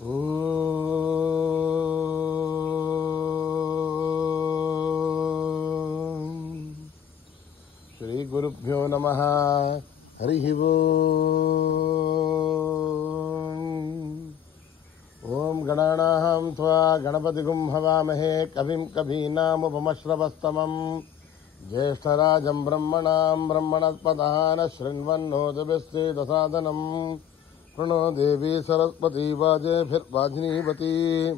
శ్రీ గురుభ్యో నమః. హరి ఓం. ఓం గణానాం త్వా గణపతిగుం హవామహే కవిం కవీనాముపమశ్రవస్తమం జ్యేష్ఠరాజం బ్రహ్మణాం బ్రహ్మణస్పదాన శృణ్వన్నోతిభిశ్చేదసాదనం ప్రణో దేవీ సరస్వతీ వాజేభిర్వాజినీవతి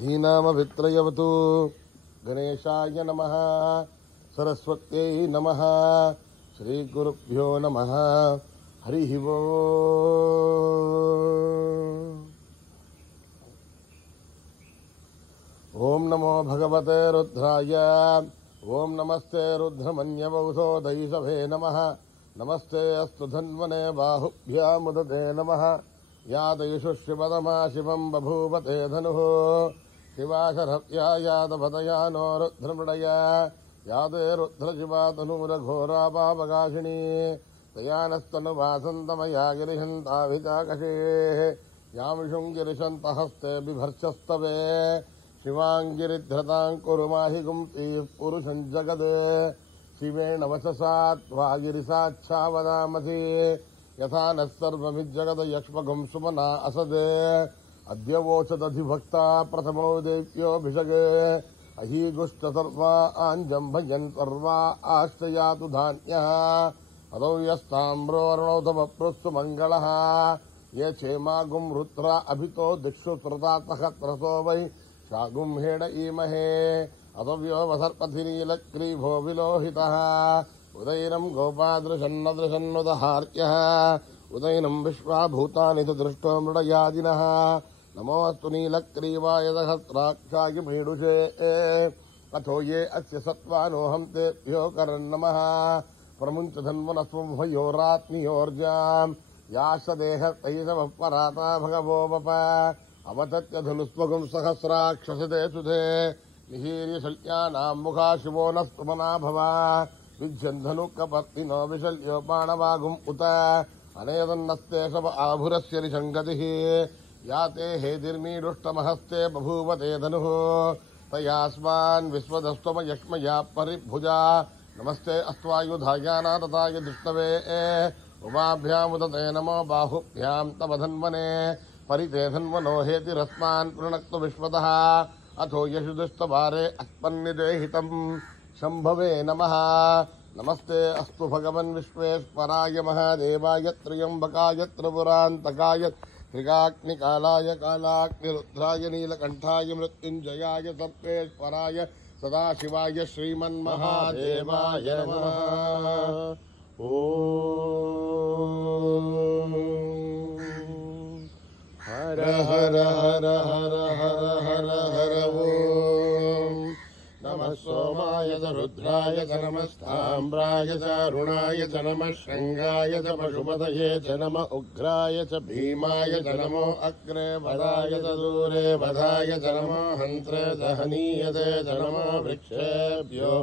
ధీనామభిత్రయవతు. గణేశాయ నమః. సరస్వత్యై నమః. శ్రీ గురుభ్యో నమః. హరి ఓం నమో భగవతే రుద్రాయ. ఓం నమస్తే రుద్రమన్యవౌసో దైసభే నమః. నమస్తే అస్తు ధన్వనే బాహుభ్యాముదతే నమః. యాదయిషు శివతమా శివం బభూవతే ధనుః. శివాశరవ్యా యాదపదయానో రుద్రమృడయ యాదే రుద్రశివాతనూరఘోరాపాపకాశినీ తయానస్తనువాసంతమయా గిరిహంతాభిచాకషే యామిషుం గిరిశంతహస్తే బిభర్షస్తవే శివాంగిరిధృతాం కురు మాహి గుంసీః పురుషం జగద్. శివేణ వచసా త్వా గిరిసాచ్ఛావదామసి యథా నః సర్వమిజ్జగద యక్ష్మగుం సుమనా అసద్. అద్య వోచదధిభక్తా ప్రథమో దేవ్యోభిషగే అహీగుష్ట సర్వా ఆంజంభయన్ సర్వా ఆశ్రయాతు ధాన్యః. అదౌ యస్తామ్రోర్ణోతమప్రస్తు మంగళః. ఏ చేమాగుం రుద్ర అభితో దిక్షు శ్రుతాతః వై శాగుం హేడ ఈమహే. అదవ్యో వసర్పథినీలగ్రీభో విలోహితః. ఉదయనం గోపాదృశన్నదృశన్నుదహార్యః. ఉదయనం విశ్వాభూతాని దృష్టో మృడయాదినః. నమోऽस्तु నీలగ్రీవాయ సహస్రాక్షాయ మీడుషే. అథో ఏ అస్య సత్వానోహం తేభ్యో కరన్నమః. ప్రముంచధన్వనస్వభయోరాత్మయోర్జాం యాశదేహ తైజవ పరాతా భగవోప. అవతత్య ధనుస్వగం సహస్రాక్షసతే సుధే మిహీర్య శల్యానాం ముఖా శివో నస్తుమనా భవ. విజ్జన్ధనుకపర్తినో విశల్యో బాణవాగుం ఉత. అనేదన్నస్తే శవ ఆభురస్య నిషంగతిః. యాతే హేతిర్మీడుష్టమహస్తే బభూవతే ధనుః. తయాస్మాన్ విశ్వదస్త్వమయక్ష్మయా పరిభుజా. నమస్తే అస్త్వాయుధాయానాతతాయ దుష్టవే. ఉమాభ్యాముదతే నమో బాహుభ్యాం తవ ధన్వనే. పరితే ధన్వనో హేతిరస్మాన్ పృణక్తు విశ్వతః. అథో యశుదుష్టవారే అస్మన్నిదేహితం శంభవే నమః. నమస్తే అస్తు భగవన్ విశ్వేశ్వరాయ మహాదేవాయ త్ర్యంబకాయ త్రిపురాంతకాయ త్రికాగ్నికాలాయ కాలాగ్నిరుద్రాయ నీలకంఠాయ మృత్యుంజయాయ సర్వేశ్వరాయ సదాశివాయ శ్రీమన్మహాదేవాయ నమః. ఓం హర హర హర హర హర హర హర ఓం. నమః సోమాయ చ రుద్రాయ చ నమస్తామ్రాయ చ అరుణాయ చ నమః శృంగాయ చ పశుపతయే చ నమః ఉగ్రాయ చ భీమాయ చ నమో అగ్రే వదాయ చ దూరే వదాయ చ నమో హంత్రే చ హనీయతే చ నమో వృక్షేభ్యో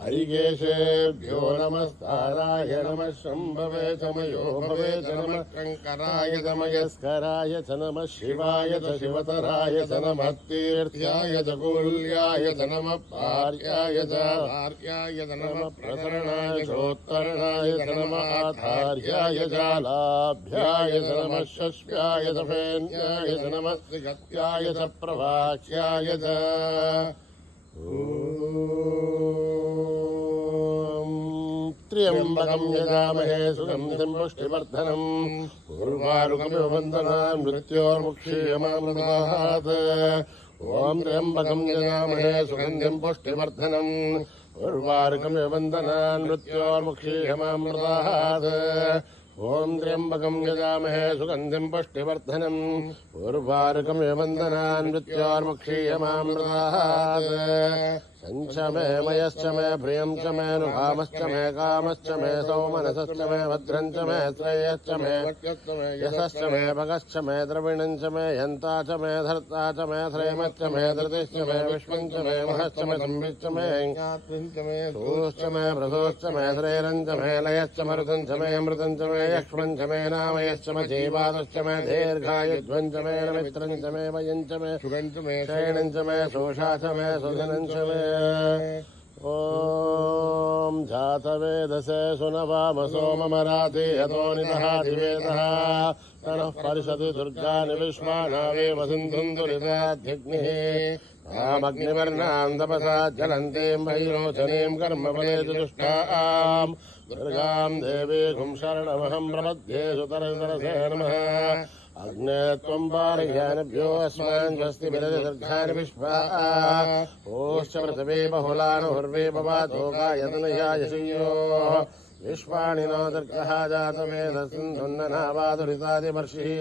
హరికేశేభ్యో నమస్తారాయ నమః శంభవే చ మయో భవే చ నమః శంకరాయ చ మయస్కరాయ చ నమః శివాయ చ శివతరాయ చ నమః తీర్థ్యాయ చ కూల్యాయ చ నమః పార్యాయ చ భార్యాయ చ నమః ప్రసరణాయ చోత్తరణాయ చ నమః ఆధార్యాయ చ లాభ్యాయ చ నమః శస్యాయ చ ఫేన్యాయ చ నమః శ్రీగత్యాయ చ ప్రవాక్యాయ చ. త్ర్యంబకం యజామహే సుగంధిం పుష్టివర్ధనం. ఉర్వారుకమివ వందనాన్ మృత్యోర్ముక్షీయమామృతాత్. ఓం త్ర్యంబకం యజామహే సుగంధిం పుష్టివర్ధనం. ఉర్వారుకమివ వందనాన్ మృత్యోర్ముక్షీయమామృతాత్. ఓం త్ర్యంబకం యజామహే సుగంధిం పుష్టివర్ధనం. ఉర్వారుకమివ వందనాన్ మృత్యోర్ముక్షీయమామృతాత్. शंच मे मयश्च मे प्रियं च मे नुकामश्च मे कामश्च मे सौमनसश्च मे भद्रञ्च मे श्रेयश्च मे यशश्च मे भगश्च मे द्रविणं च मे यन्ता च मे धर्ता च मे श्रेमश्च मे धृतिश्च मे विश्वं च मे महश्च मे संविश्च मे सूश्च मे प्रसूश्च मे श्रेरं च मे लयश्च मरुतं च मे अमृतं च मे यक्ष्मं च मे नामयश्च मे जीवादश्च मे दीर्घायुध्वं च मे नमित्रं च मे वयं च मे शुभं च मे शयनं च मे शोषा च मे सुधनं च मे ॐ जातवेदसे सुनवामसो मम राधे यतो निदहाधिवेदः तनः परिषदि दुर्गानि विश्वानावेव सिन्धुं दुरिताध्यग्निः तामग्निवर्णां तपसा ज्वलन्तीं वैरोचनीं कर्मफले दुष्टाम् दुर्गां देवीं शरणमहं प्रपद्ये सुतरतरसे नमः अग्ने त्वं पारयानभ्यो अस्मान् स्वस्ति विरजदुर्गानि विश्वा ओश्च पृथिवी बहुलानुर्वे भवातोकायतनयायशय्यो विश्वाणि नो दुर्गः जातवेदसिन्धुन्ननावादुरितादिवर्षिः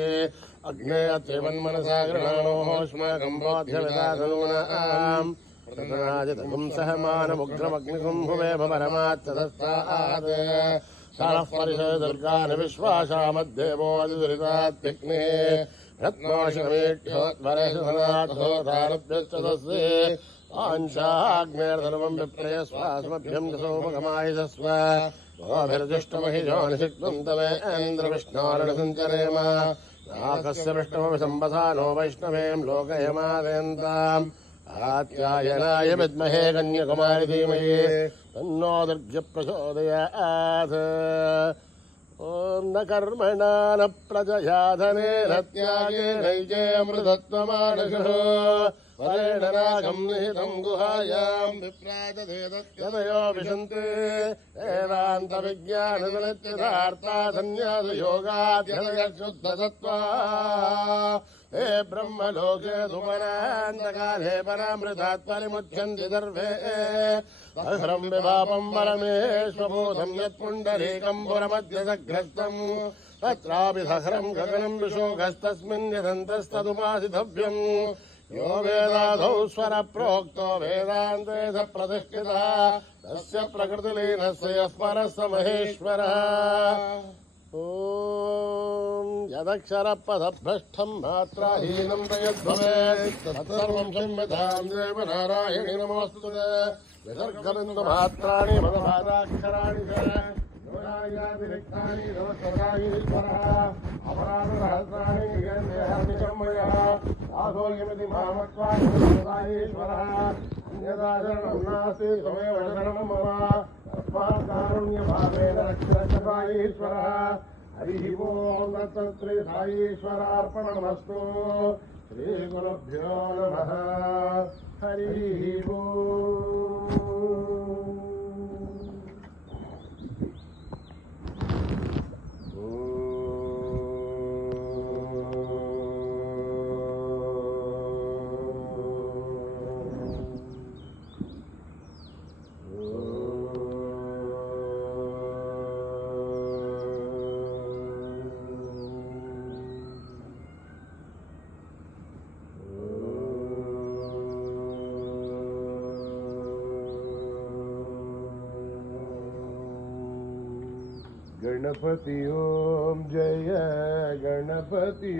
अग्ने अत्रिवन्मनसा गृहाणोऽस्माकं बोध्यविदाधनूनाम् प्रतनाजितकुं सहमानमुग्रमग्निकुं भुवेभ परमात्तदस्तात् शालः परिषद दुर्गानि विश्वासामद्देवोऽधिदुरितात्यग्निः रत्नोषमीढ्योद्भरेषु सदाद्धोतारभ्यश्चतस्ये पाञ्चाग्नेर्धर्मं विप्रयस्वास्मभ्यं सोमगमायजस्व गोभिर्जुष्टमहिजो निषिक्तं तवेन्द्रविष्णोरणसञ्चरेम नाकस्य विष्णुमपि सम्बधा नो वैष्णवें लोकयमादयन्ताम् आत्यायनाय विद्महे कन्याकुमारी धीमहि तन्नो दुर्गे प्रचोदयात् ॐ न कर्मणा न प्रजया धनेन त्यागेनैजेऽमृतत्वमानशुः वरेण नागं निहितं गुहायां विप्राजधेदत्यतयो विशन्ति वेदान्तविज्ञाननित्यथार्था सन्न्यासयोगाध्ययशुद्धसत्त्वा हे ब्रह्मलोके सुमनान्तकाले परामृतात् परिमुच्यन्ति सर्वे सहस्रं विभापं परमेश्वभूतं यत्पुण्डरीकं पुरमध्यसग्रस्तम् तत्रापि सहस्रं गगनं विशोकस्तस्मिन् यदन्तस्तदुपासितव्यम् यो वेदादौ स्वरप्रोक्तो वेदान्ते स प्रतिष्ठितः तस्य प्रकृतिलीनस्य यः परः स महेश्वरः ॐ यदक्षरपदभ्रष्टं मात्राहीनं यद्भवेत् तत्सर्वं संविधां देवनारायणि नमोऽस्तुते विसर्गबिन्दुमात्राणि मदपादाक्षराणि च योगायातिरिक्तानि नमस्कारायीश्वरः अपराधसहस्राणि निगन्देहर्निशं मया आधोयमिति मामत्वानि ईश्वरः अन्यथा शरणं नास्ति त्वमेव शरणं मम तस्मात् कारुण्यभावेन रक्षरक्षसायीश्वरः हरिः ॐ दत्तश्री साईश्वरार्पणमस्तु श्रीगुरुभ्यो नमः हरिः ॐ गणपति ओम जय गणपति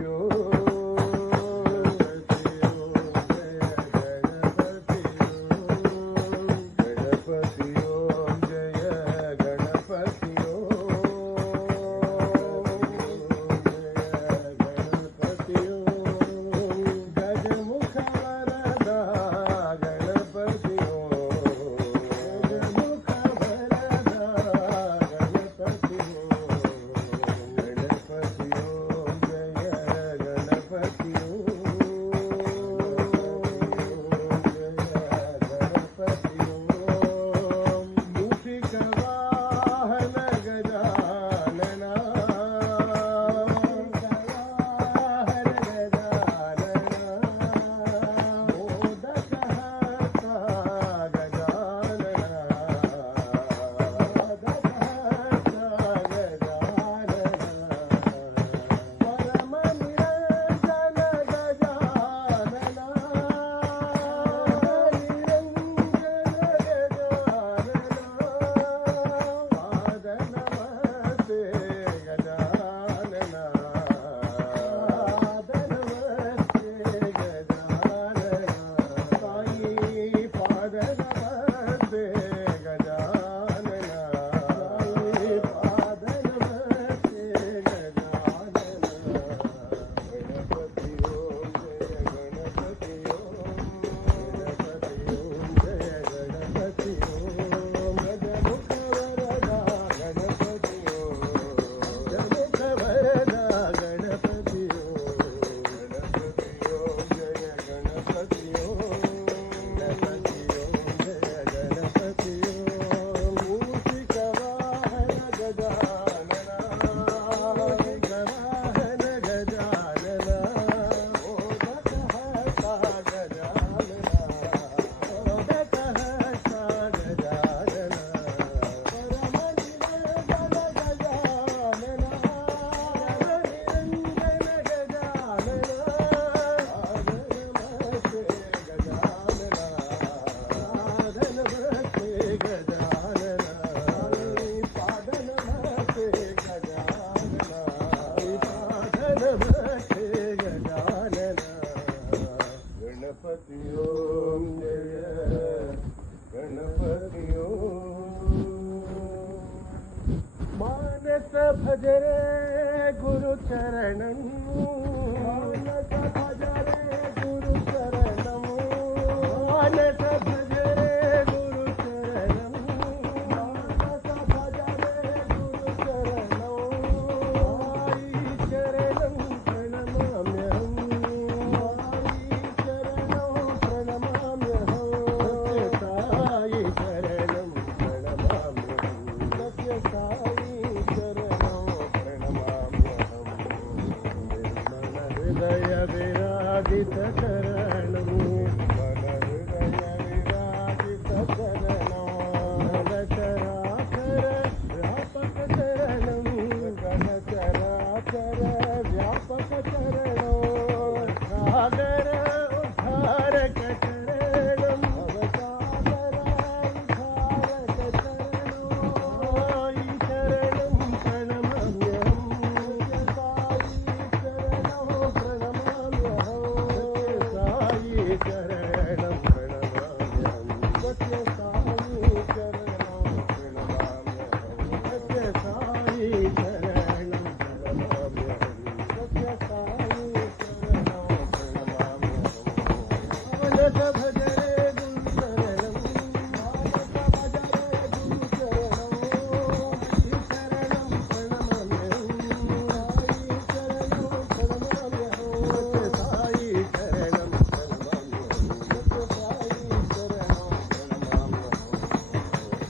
చరణం మానస భజరే గురు చరణం మానస భజరే గురు చరణం మానస భజరే గురు చరణం సాయి చరణం ప్రణమామ్యహం సాయి చరణం ప్రణమామ్యహం సాయి చరణం ప్రణమామ్యహం సత్య సాయి చరణం ప్రణమామ్యహం నిర్మల హృదయ విరాజిత చరణం నిర్మల హృదయ విరాజిత చరణం చరాచర వ్యాపక చరణం చరాచర వ్యాపక చరణం సాగర ఉద్ధారక చరణం సాగర ఉద్ధారక చరణం సాయి చరణం ప్రణమామ్యహం సాయి చరణం ప్రణమామ్యహం సాయి చరణం ప్రణమామ్యహం సత్య సాయి చరణం ప్రణమామ్యహం సత్య సాయి చరణం ప్రణమామ్యహం సత్య సాయి చరణం ప్రణమామ్యహం మానస భజరే గురు చరణం మానస భజరే గురు చరణం సాయి చరణం ప్రణమామ్యహం సాయి చరణం ప్రణమామ్యహం సత్య సాయి చరణం ప్రణమామ్యహం సత్య సాయి చరణం ప్రణమామ్యహం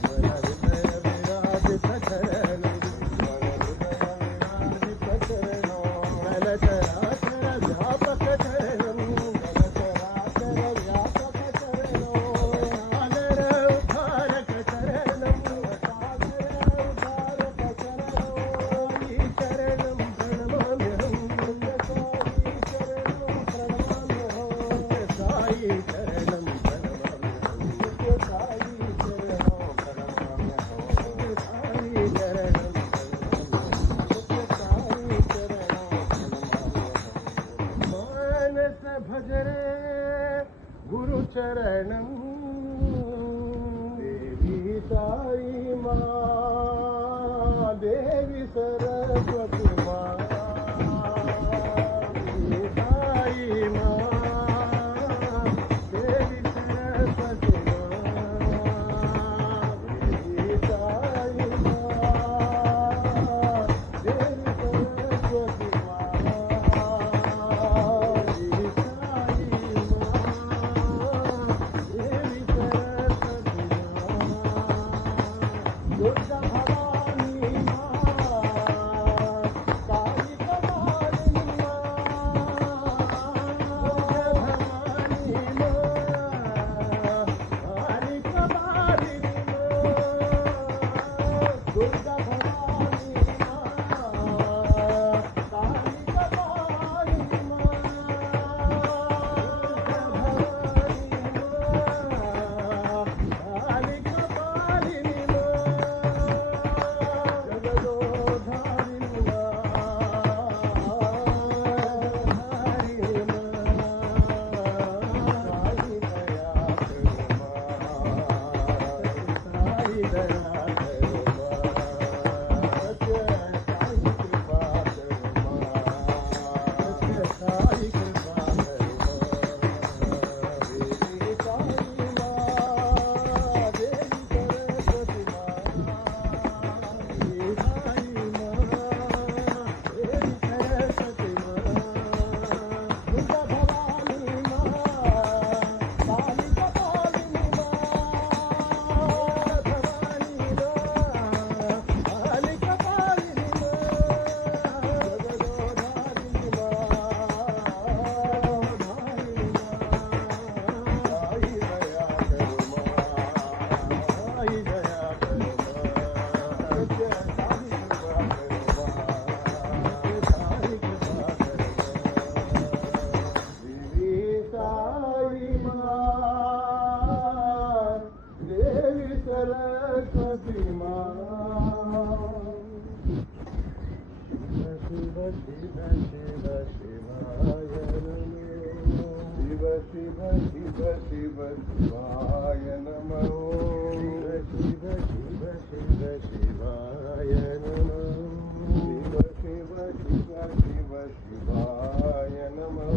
నిర్మల హృదయ విరాజిత చరణం నిర్మల హృదయ విరాజిత చరణం చరాచర వ్యాపక చరణం చరాచర వ్యాపక చరణం సాగర ఉద్ధారక చరణం సాగర ఉద్ధారక చరణం సాయి చరణం ప్రణమామ్యహం సాయి చరణం ప్రణమామ్యహం సాయి చరణం ప్రణమామ్యహం సాయి చరణం ప్రణమామ్యహం సాయి చరణం సాయి చరణం మానస భజరే గురు చరణం దేవి సాయి మా దేవి సరస్వతి మా దేవి సాయి మా దేవి సరస్వతి మా దేవి సాయి మా దేవి సరస్వతి మా దేవి సాయి మా దేవి సరస్వతి మా దుర్గా భవాని మా కాళిక మాలిని మా దుర్గా భవాని మా కాళిక మాలిని మా దుర్గా భవాని మా కాళిక మాలిని మా కాళిక మాలిని మా జగదోధారిణి మా జగదోధారిణి మా సాయి దయా కరుమా సాయి దయా కరుమా సత్య సాయి కృపా కరుమా సత్య సాయి కృపా కరుమా దేవి సాయి మా దేవి సరస్వతి మా దేవి సాయి మా దేవి సరస్వతి మా దుర్గా భవాని మా కాళిక మాలిని మా భవాని మా కాళిక మాలిని మా జగదోధారిణి మా జగదోధారిణి మా సాయి దయా కరుమా సాయి దయా కరుమా సత్య సాయి కృపా కరుమా సత్య సాయి కృపా కరుమా దేవి సాయి మా దేవి సరస్వతి మా శివ శివ శివ శివాయ నమో శివ శివ శివ శివ శివాయ నమో శివ శివ శివ శివాయ నమో శివ శివ శివ శివ शिवाय नमः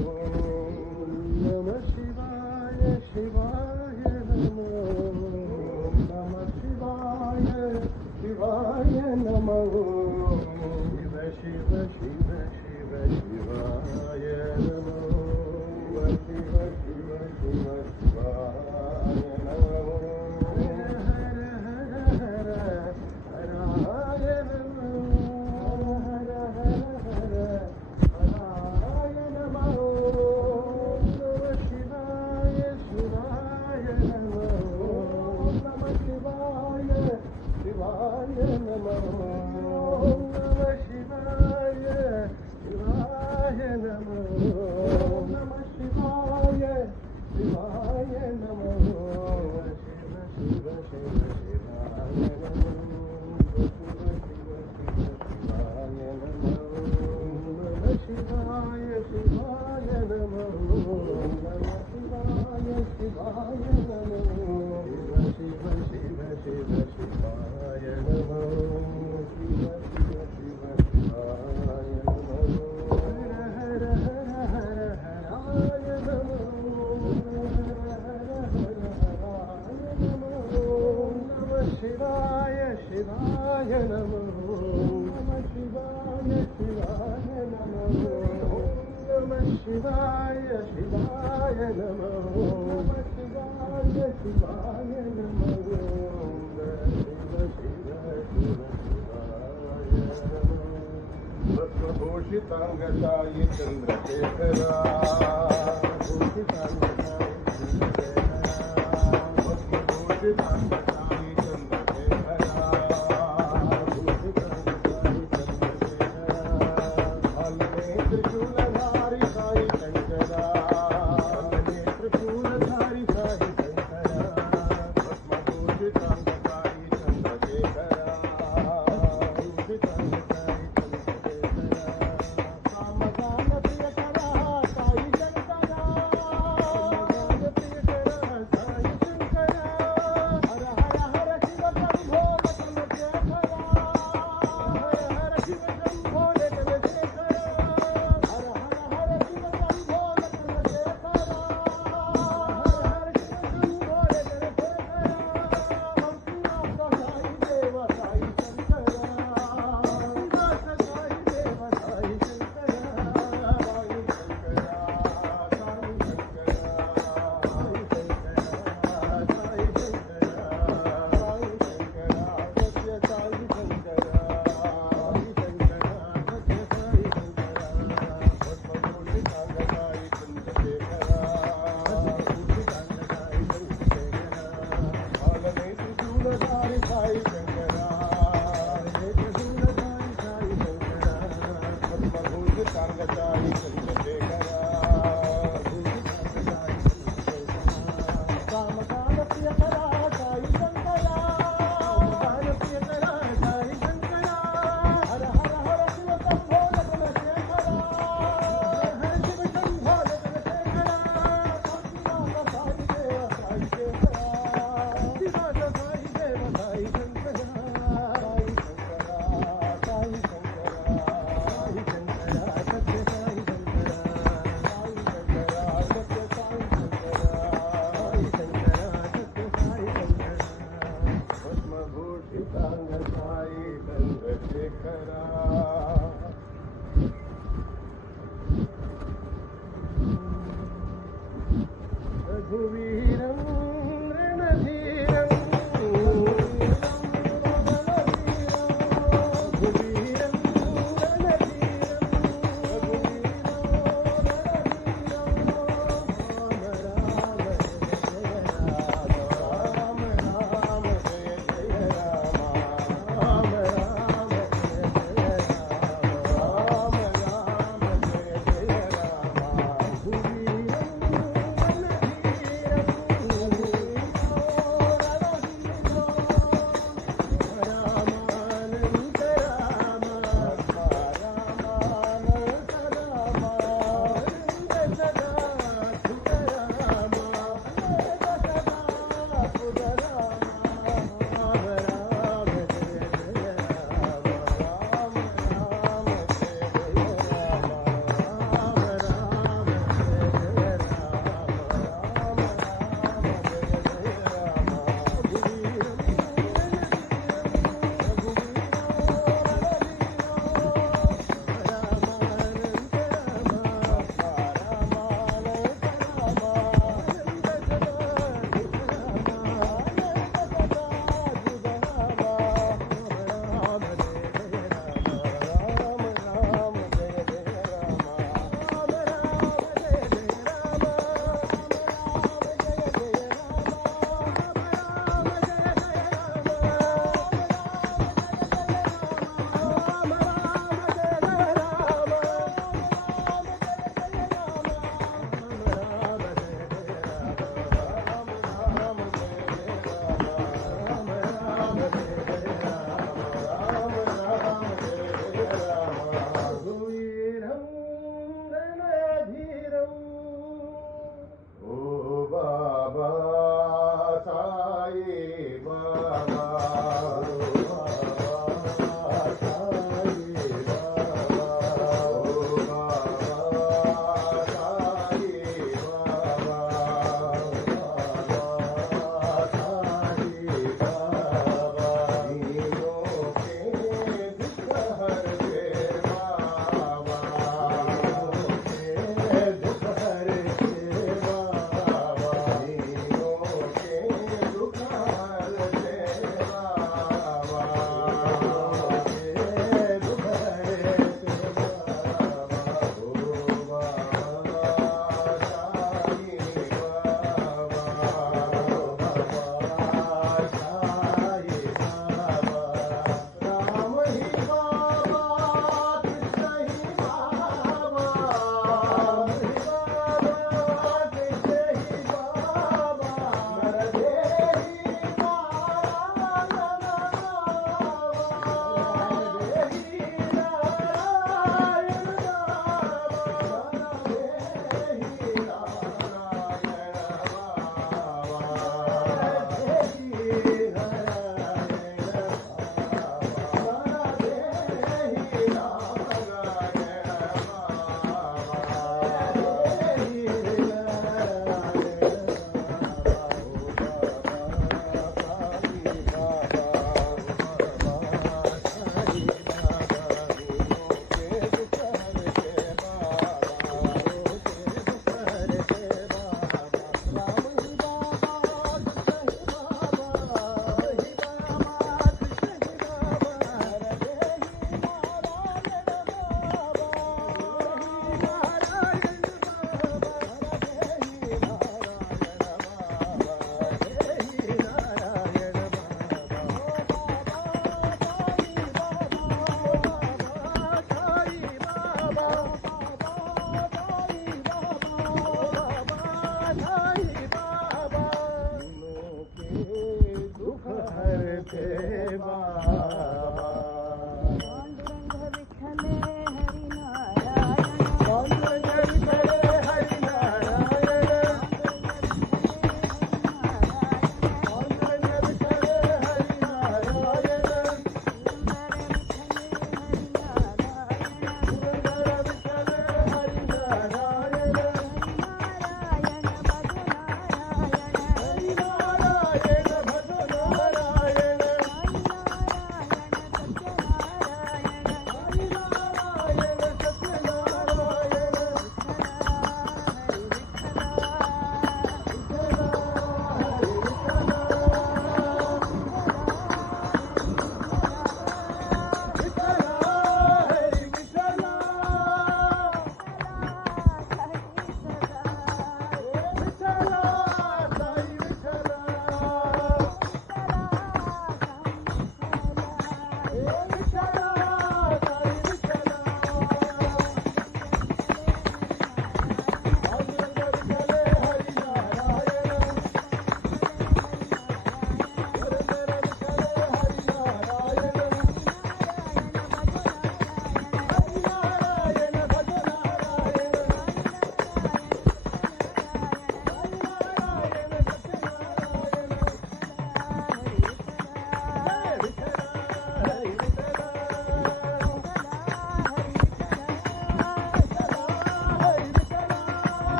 नमः शिवाय शिवाय नमः नमः शिवाय शिवाय नमः शिव शिव शिव शिव शिवाय नमः शिव शिव शिव शिवाय नमः हर हर हर हराय नमः हर हर हर हराय नमः नमः शिवाय शिवाय नमः नमः शिवाय शिवाय नमः नमः शिवाय शिवाय नमः नमः शिवाय शिवाय नमः शिव शिव शिव शिवाय नमः शिव शिव शिव शिवाय नमः नमः शिवाय शिवाय नमः नमः शिवाय शिवाय नमः शिव शिव शिव शिव शिवाय नमः शिव शिव शिव शिवाय नमः हर हर हर हर हराय नमः नमः शिवाय शिवाय नमः नमः शिवाय शिवाय नमः नमः शिवाय शिवाय नमः नमः शिवाय शिवाय नमः शिव शिव शिव शिवाय नमः भस्मभूषितांगशायि चन्द्रशेखरा भूषितांगशायि चन्द्रशेखरा भस्मभूषितांगशायि चन्द्रशेखरा भूषितांगशायि चन्द्रशेखरा हलने त्रिशूलधारि साई शंकरा हलने त्रिशूलधारि साई शंकरा भस्मभूषितांगशायि चन्द्रशेखरा भूषितांगशायि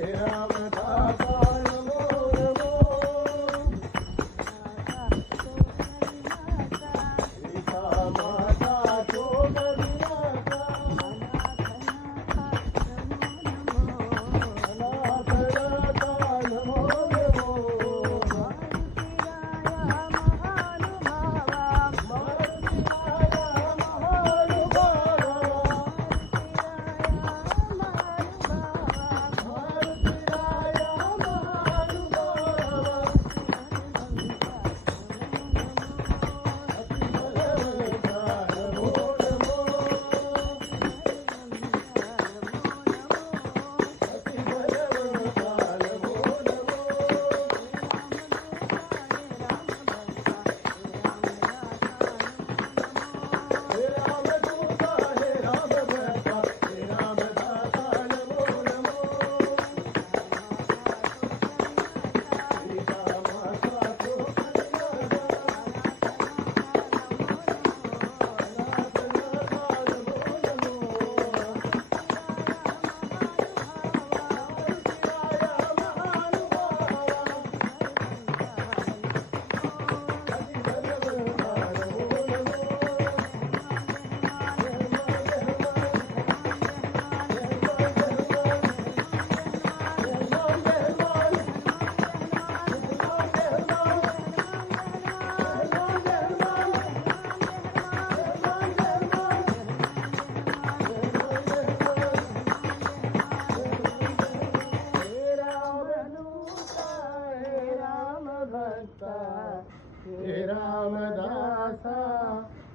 हे रामदास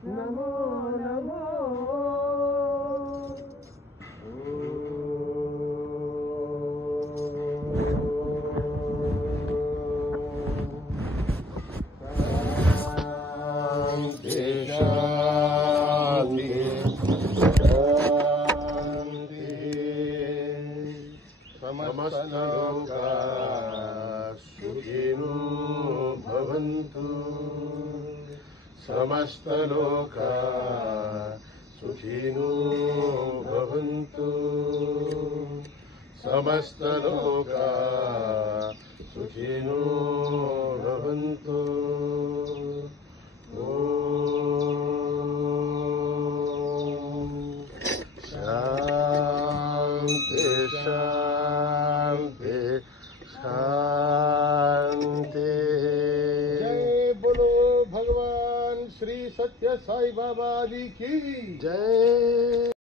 नमो नमो। शांति शांति शांति। समस्त लोका सुखिनो भवन्तु। समस्त लोका सुखिनो भवन्तु। समस्त लोका सुखिनो भवन्तु। शांति शांति शांति। जय बोलो भगवान श्री सत्य साई बाबा जी की जय।